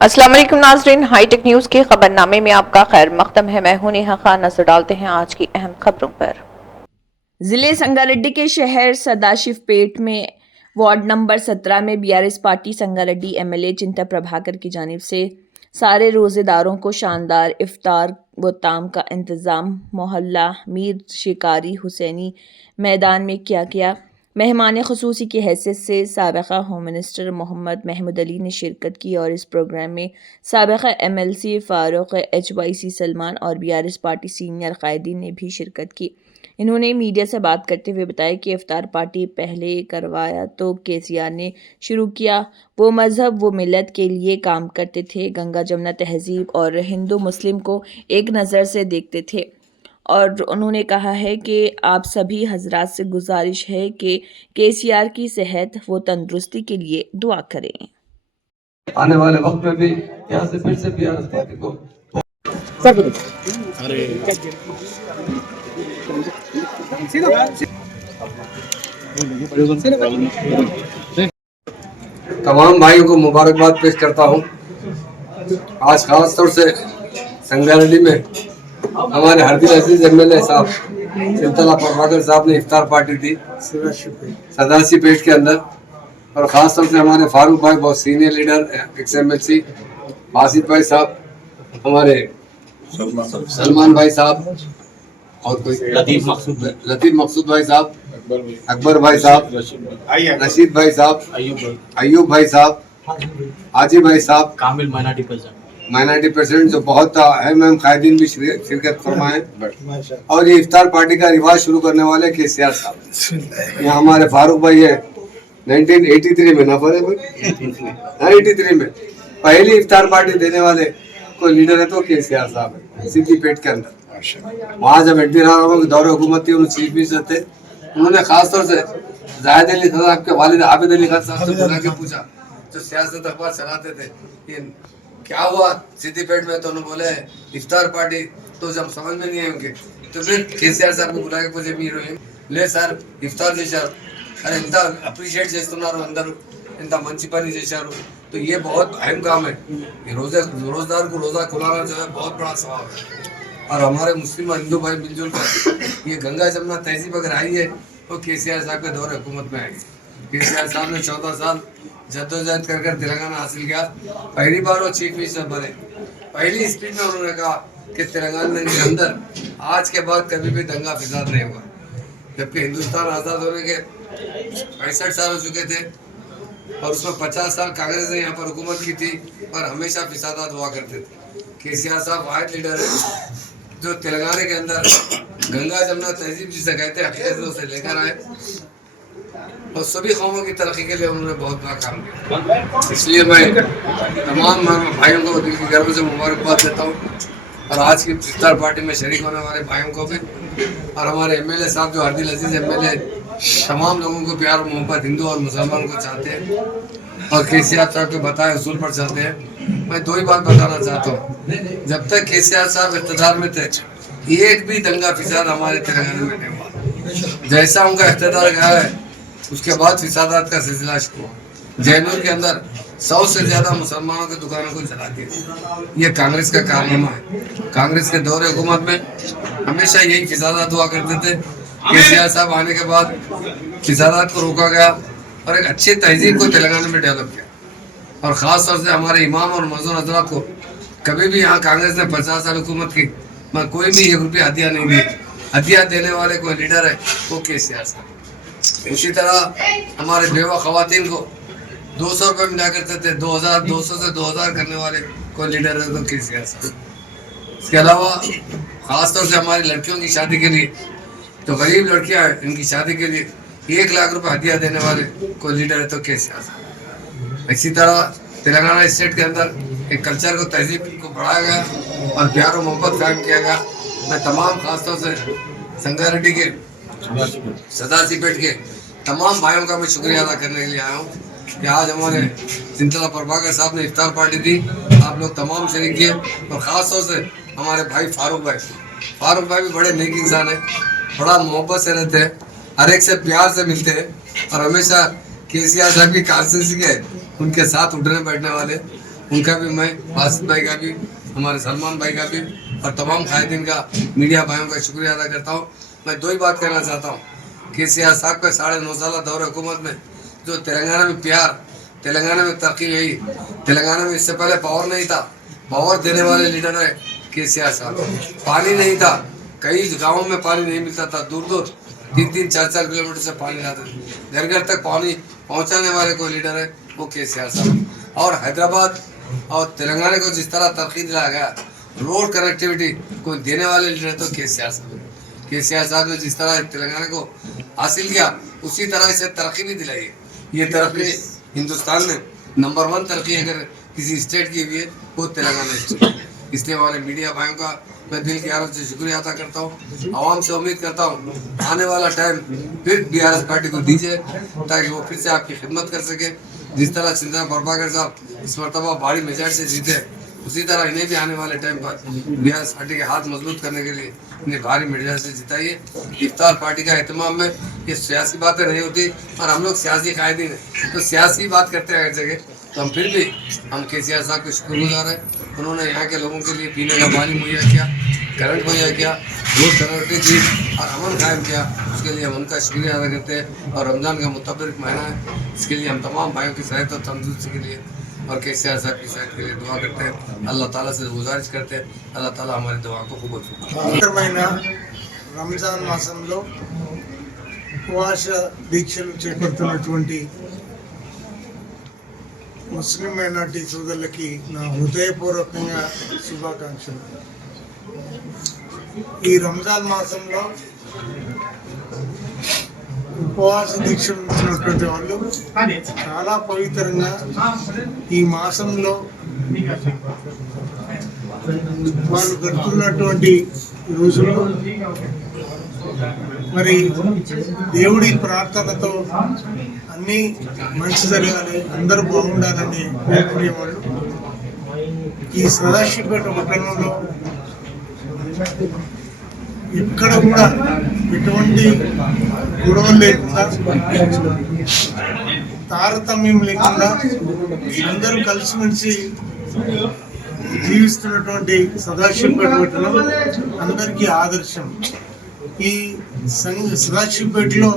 अस्सलाम वालेकुम नाज़रीन, हाईटेक न्यूज़ के खबरनामे में आपका खैर मकदम है। मैं हूं नेहा खान। नजर डालते हैं आज की अहम खबरों पर। जिले संगारेड्डी के शहर सदाशिवपेट में वार्ड नंबर 17 में बीआरएस पार्टी संगारेड्डी एमएलए चिंता प्रभाकर की जानिब से सारे रोजेदारों को शानदार इफ्तार व ताम का इंतज़ाम मोहल्ला मीर शिकारी हुसैनी मैदान में किया गया। मेहमान ख़ुसूसी की हैसियत से साबिक़ा होम मिनिस्टर मोहम्मद महमूद अली ने शिरकत की और इस प्रोग्राम में साबिक़ा एमएलसी फ़ारूक HYC सलमान और बीआरएस पार्टी सीनियर कायदीन ने भी शिरकत की। इन्होंने मीडिया से बात करते हुए बताया कि इफ्तार पार्टी पहले करवाया तो केसीआर ने शुरू किया। वो मज़हब व मिलत के लिए काम करते थे, गंगा जमुना तहज़ीब और हिंदू मुस्लिम को एक नज़र से देखते थे। और उन्होंने कहा है कि आप सभी हजरात से गुजारिश है कि केसीआर की सेहत व तंदुरुस्ती के लिए दुआ करें। आने वाले वक्त में भी यहाँ से फिर से बीआरएस पार्टी को तमाम भाइयों को मुबारकबाद पेश करता हूँ। आज खास तौर से संगारेड्डी में हमारे हरदिल अजीज एमएलए साहब चिंतला प्रभाकर साहब ने इफ्तार पार्टी दी सदाशिवपेट के अंदर, और ख़ास तौर से हमारे फारूक भाई बहुत senior leader x MLC Basit भाई साहब, हमारे सलमान भाई साहब और कोई लतीफ़ मकसूद भाई साहब, अकबर भाई साहब, रशीद भाई साहब, अयूब भाई साहब, आजी भाई साहब, कामिल माइनॉरिटी प्रेसिडेंट जो बहुत अहम कायदीन भी शिरकत फरमाए। और ये इफ्तार पार्टी का रिवाज शुरू करने वाले केसीआर साहब। यहाँ हमारे फारूक भाई है 1983 में, ना भाई 1983 में पहली इफ्तार पार्टी देने वाले कोई लीडर है तो केसीआर साहब है सिद्दीपेट के अंदर। वहाँ जब एंटी के दौरे हुकूमत थी, उन्होंने चीफ मिनिस्टर थे, उन्होंने खास तौर से जाहिद अली खान साहब के वालिद आबिद अली खान साहब से बुला के पूछा, जो सियासत अखबार चलाते थे, कि क्या हुआ सिद्दीपेट में, तो उन्होंने बोले इफ्तार पार्टी, तो जब समझ में नहीं आए उनके, तो फिर केसीआर साहब को बुला के पूछे మీరు లే సార్ ఇఫ్తార్ చేశారు, अरे इंत अप्रिशिएट చేస్తున్నారు అందరూ, इंत మంచి పని చేశారు। तो ये बहुत अहम काम है। ये रोजदार को रोजा खुलाना जो है बहुत बड़ा सवाब है। और हमारे मुस्लिम और हिंदू भाई मिलजुल कर ये गंगा जमुना तहजीब अगर आई है तो केसीआर साहब के दौरे हुकूमत में आएगी। केसीआर साहब ने 14 साल जद्दोजहद कर तेलंगाना हासिल किया। पहली बार वो चीफ मिनिस्टर बने। पहली स्पीच में उन्होंने कहा कि तेलंगाना के अंदर आज के बाद कभी भी दंगा फिसाद नहीं होगा। जबकि हिंदुस्तान आज़ाद होने के 65 साल हो चुके थे और उसमें 50 साल कांग्रेस ने यहाँ पर हुकूमत की थी, पर हमेशा फिसादात हुआ करते थे। केसीआर साहब वाहिद लीडर है जो तेलंगाना के अंदर गंगा जमुना तहजीब जिसे कहते हैं हकीकत से लेकर आए और सभी कौमों की तरक्की के लिए उन्होंने बहुत बड़ा काम किया। इसलिए मैं तमाम भाइयों को दिल की गर्व से मुबारकबाद देता हूँ, और आज की इफ्तार पार्टी में शरीक होने वाले भाइयों को भी, और हमारे एमएलए साहब जो हरदिल अजीज एमएलए तमाम लोगों को प्यार और मोहब्बत हिंदू और मुसलमान को चाहते हैं और केसीआर साहब के बताए उसूल पर चलते हैं। मैं दो ही बात बताना चाहता हूँ, जब तक केसीआर साहब इक़्तिदार में थे एक भी दंगा फिसाद हमारे तेलंगाना में नहीं हुआ। जैसा उनका इक़्तिदार गया है उसके बाद फिसादात का सिलसिला शुरू हुआ। जयनूर के अंदर 100 से ज़्यादा मुसलमानों की दुकानों को जला दिया। ये कांग्रेस का कारनामा है। कांग्रेस के दौरे हुकूमत में हमेशा यही फिसादात हुआ करते थे। केसीआर साहब आने के बाद फिसादात को रोका गया और एक अच्छी तहजीब को तेलंगाना में डेवलप किया। और ख़ास तौर से हमारे इमाम और मौजूद हजरात को कभी भी यहाँ कांग्रेस ने 50 साल हुकूमत की मैं कोई भी 1 रुपया हदिया नहीं दी। हदिया देने वाले कोई लीडर है वो केसीआर साहब। इसी तरह हमारे बेवा खवातीन को 200 रुपये मिला करते थे, 200 से 2000 करने वाले कोई लीडर है तो केसीआर साहब। इसके अलावा ख़ास तौर से हमारी लड़कियों की शादी के लिए, तो गरीब लड़कियां हैं, इनकी शादी के लिए 1 लाख रुपए हदिया देने वाले कोई लीडर है तो केसीआर साहब। इसी तरह तेलंगाना स्टेट के अंदर एक कल्चर को तहजीब को बढ़ाया गया और प्यार और मोहब्बत कायम किया गया। मैं तमाम खासतौर से संगारेड्डी के सदाशिवपेट के तमाम भाइयों का मैं शुक्रिया अदा करने के लिए आया हूँ कि आज हमारे चिंतला प्रभाकर साहब ने इफ्तार पार्टी दी। आप लोग तमाम शरीक किए और ख़ास तौर से हमारे भाई फारूक भाई भी बड़े नेक इंसान हैं, बड़ा मोहब्बत से रहते हैं, हर एक से प्यार से मिलते हैं और हमेशा केसीआर साहब की कांस्टिट्यूंसी के उनके साथ उठने बैठने वाले। उनका भी मैं बासित भाई का भी, हमारे सलमान भाई का भी और तमाम कायदीन का, मीडिया भाइयों का शुक्रिया अदा करता हूँ। मैं दो ही बात कहना चाहता हूँ कि KCR साहब का 9.5 साल दौर हुकूमत में जो तेलंगाना में प्यार, तेलंगाना में तरक्की हुई, तेलंगाना में इससे पहले पावर नहीं था, पावर देने वाले लीडर है KCR साहब। पानी नहीं था, कई गाँवों में पानी नहीं मिलता था, दूर दूर 3-3, 4-4 किलोमीटर से पानी लाते थे। घर घर तक पानी पहुंचाने वाले कोई लीडर है वो KCR साहब। और हैदराबाद और तेलंगाना को जिस तरह तरक्की दिलाया गया, रोड कनेक्टिविटी को देने वाले लीडर तो KCR साहब। KCR साहब ने जिस तरह तेलंगाना को हासिल किया उसी तरह इसे तरक्की भी दिलाई है। ये तरक्की हिंदुस्तान में नंबर 1 तरक्की अगर किसी स्टेट की हुई है वो तेलंगाना स्टेट है। इसलिए हमारे मीडिया भाइयों का मैं दिल की आरज़ से शुक्रिया अदा करता हूँ। आवाम से उम्मीद करता हूँ आने वाला टाइम फिर BRS पार्टी को दीजिए ताकि वो फिर से आपकी खिदमत कर सके। जिस तरह चिंता प्रभाकर साहब इस मरतबा भारी मेजॉरिटी से जीते, उसी तरह इन्हें भी आने वाले टाइम पर BRS पार्टी के हाथ मजबूत करने के लिए इन्हें भारी मेजॉरिटी से जिताइए। इफ्तार पार्टी का एहतमाम में ये सियासी बातें नहीं होती और हम लोग सियासी कायदीन हैं तो सियासी बात करते हैं हर जगह, तो हम फिर भी हम KCR साहब के शुक्रगुजार हैं। उन्होंने यहाँ के लोगों के लिए पीने का पानी मुहैया किया, करंट मुहैया किया, रोड कनेक्टिविटी दी और अमन कायम किया। उसके लिए हम उनका शुक्रिया अदा करते हैं। और रमज़ान का मुतबरिक महीना है, इसके लिए हम तमाम भाइयों की सेहत और तंदुरुस्ती के लिए और KCR साहब की सेहत के लिए दुआ करते हैं। अल्लाह ताला से गुजारिश करते हैं, अल्लाह ताला हमारी दुआ को कबूल फरमाए। రంజాన్ మాసంలో ఉపవాస దీక్షలు చేపడుతున్నటువంటి ముస్లిం మైనార్టీ సోదరులకి నా హృదయపూర్వకంగా శుభాకాంక్షలు. ఈ రంజాన్ మాసంలో ఉపవాస దీక్షలు ఉంటున్నటువంటి వాళ్ళు చాలా పవిత్రంగా ఈ మాసంలో వాళ్ళు గడుపుతున్నటువంటి రోజుల్లో మరి దేవుడి ప్రార్థనతో అన్నీ మంచి జరగాలి, అందరూ బాగుండాలని కోరుకునేవాళ్ళు. ఈ సదాశివపేట పట్టణంలో ఎక్కడ కూడా ఎటువంటి గొడవలు లేకుండా, తారతమ్యం లేకుండా అందరూ కలిసిమెలిసి జీవిస్తున్నటువంటి సదాశివపేట పట్టణం అందరికీ ఆదర్శం. ఈ సదాశివపేటలో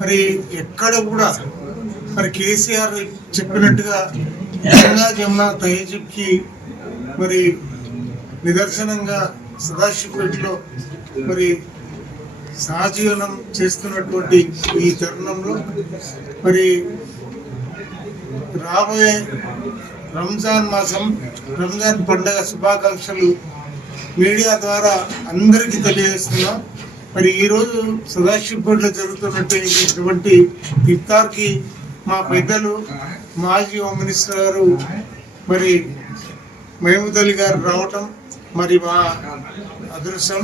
మరి ఎక్కడ కూడా మరి KCR చెప్పినట్టుగా గంగా జమున తహజీబ్కి మరి నిదర్శనంగా సదాశివపేటలో మరి సహజీవనం చేస్తున్నటువంటి ఈ తరుణంలో మరి రాబోయే రంజాన్ మాసం, రంజాన్ పండుగ శుభాకాంక్షలు మీడియా ద్వారా అందరికీ తెలియజేస్తున్నాం. మరి ఈరోజు సదాశివపేటలో జరుగుతున్నటువంటి ఇఫ్తార్కి మా పెద్దలు మాజీ హోమ్ మినిస్టర్ గారు మరి మహమూద్ అలీ గారు రావటం మరి మా అదృష్టం.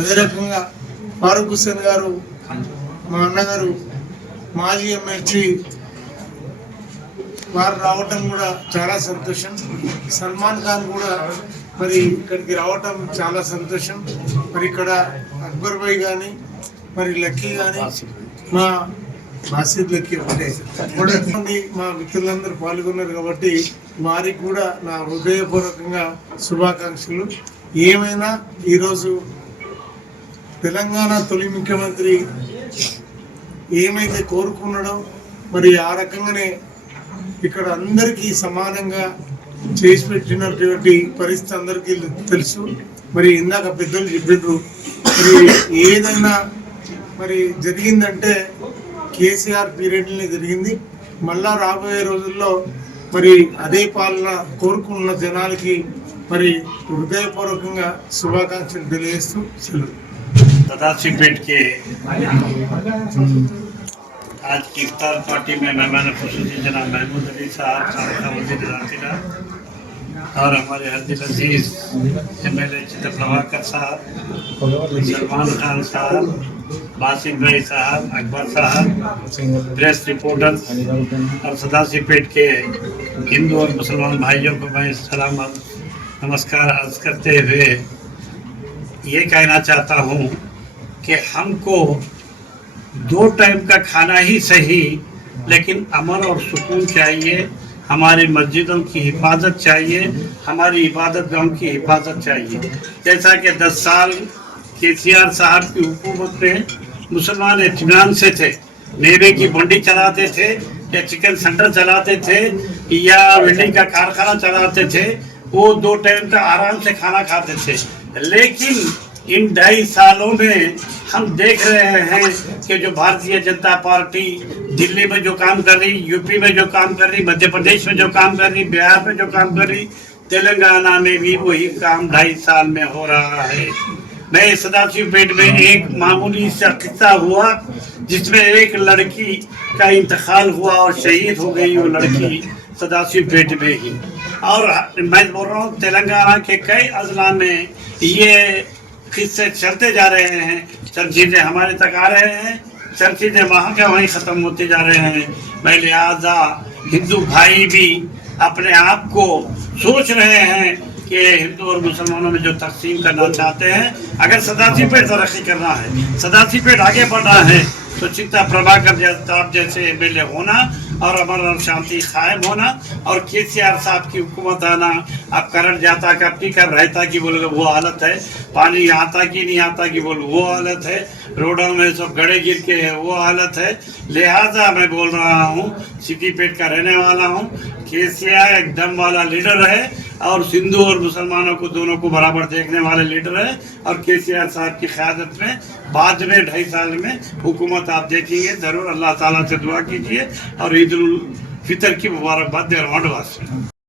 అదే రకంగా ఫారూక్ హుస్సేన్ గారు మా అన్నగారు మాజీ ఎమ్మెల్సీ వారు రావటం కూడా చాలా సంతోషం. సల్మాన్ ఖాన్ కూడా మరి ఇక్కడికి రావటం చాలా సంతోషం. మరి ఇక్కడ అక్బర్ భాయ్ కానీ మరి లక్కీ కానీ మా బాసిద్ లక్కీ ఒకటే మా మిత్రులందరూ పాల్గొన్నారు కాబట్టి వారికి కూడా నా హృదయపూర్వకంగా శుభాకాంక్షలు. ఏమైనా ఈరోజు తెలంగాణ తొలి ముఖ్యమంత్రి ఏమైతే కోరుకున్నాడో మరి ఆ రకంగానే ఇక్కడ అందరికీ సమానంగా చేసి పెట్టినటువంటి పరిస్థితి అందరికీ తెలుసు. మరి ఇందాక పెద్దలు చెప్పారు మరి ఏదైనా మరి జరిగిందంటే KCR పీరియడ్లోనే జరిగింది. మళ్ళా రాబోయే రోజుల్లో మరి అదే పాలన కోరుకున్న జనాలకి మరి హృదయపూర్వకంగా శుభాకాంక్షలు తెలియజేస్తూ సెలవు. सदाशिवपेट के आज की इफ्तार पार्टी में मेहमान खुसूसी जनाब महमूद अली साहब, साबिक़ा वज़ीर दाखिला और हमारे हरदिल अजीज MLA चित्र प्रभाकर साहब, सलमान खान साहब, बासित भाई साहब, अकबर साहब, प्रेस रिपोर्टर्स और सदाशिवपेट के हिंदू और मुसलमान भाइयों को मैं सलाम नमस्कार अर्ज करते हुए ये कहना चाहता हूँ कि हमको 2 टाइम का खाना ही सही, लेकिन अमन और सुकून चाहिए, हमारी मस्जिदों की हिफाजत चाहिए, हमारी इबादत गाहों की हिफाजत चाहिए। जैसा कि 10 साल केसीआर साहब की हुकूमत में मुसलमान इत्मीनान से थे, मेवे की मंडी चलाते थे या चिकन सेंटर चलाते थे या वेल्डिंग का कारखाना चलाते थे, वो 2 टाइम का आराम से खाना खाते थे। लेकिन इन 2.5 सालों में हम देख रहे हैं कि जो भारतीय जनता पार्टी दिल्ली में जो काम कर रही, यूपी में जो काम कर रही, मध्य प्रदेश में जो काम कर रही, बिहार में जो काम कर रही, तेलंगाना में भी वही काम 2.5 साल में हो रहा है। मैं सदाशिव पेट में एक मामूली सा किस्सा हुआ जिसमें एक लड़की का इंतकाल हुआ और शहीद हो गई वो लड़की सदाशिव पेट में ही। और मैं बोल रहा हूँ तेलंगाना के कई अजला में ये किस्से चलते जा रहे हैं, सब चीज़ें हमारे तक आ रहे हैं, सब चीज़ें वहाँ के वहीं ख़त्म होते जा रहे हैं। मैं लिहाजा हिंदू भाई भी अपने आप को सोच रहे हैं कि हिंदू और मुसलमानों में जो तकसीम करना चाहते हैं, अगर सदाशिव पेट तरक्की करना है, सदाशिव पेट आगे बढ़ना है, तो चित्ता प्रभाकर जैसे एमएलए होना और अमन और शांति कायम होना और केसीआर साहब की हुकूमत आना। अब करंट जाता कभी कर रहता कि बोले वो हालत है, पानी आता कि नहीं आता कि बोले वो हालत है, रोडों में सब गड़े गिर के है वो हालत है। लिहाजा मैं बोल रहा हूँ, सिद्दीपेट का रहने वाला हूँ, केसीआर एक दम वाला लीडर है और हिंदू और मुसलमानों को दोनों को बराबर देखने वाले लीडर है। और केसीआर साहब की क़यादत में बाद में 2.5 साल में हुकूमत आप देखेंगे ज़रूर। अल्लाह ताला से दुआ कीजिए और ईद उल फितर की मुबारकबाद दे रहा हूँ।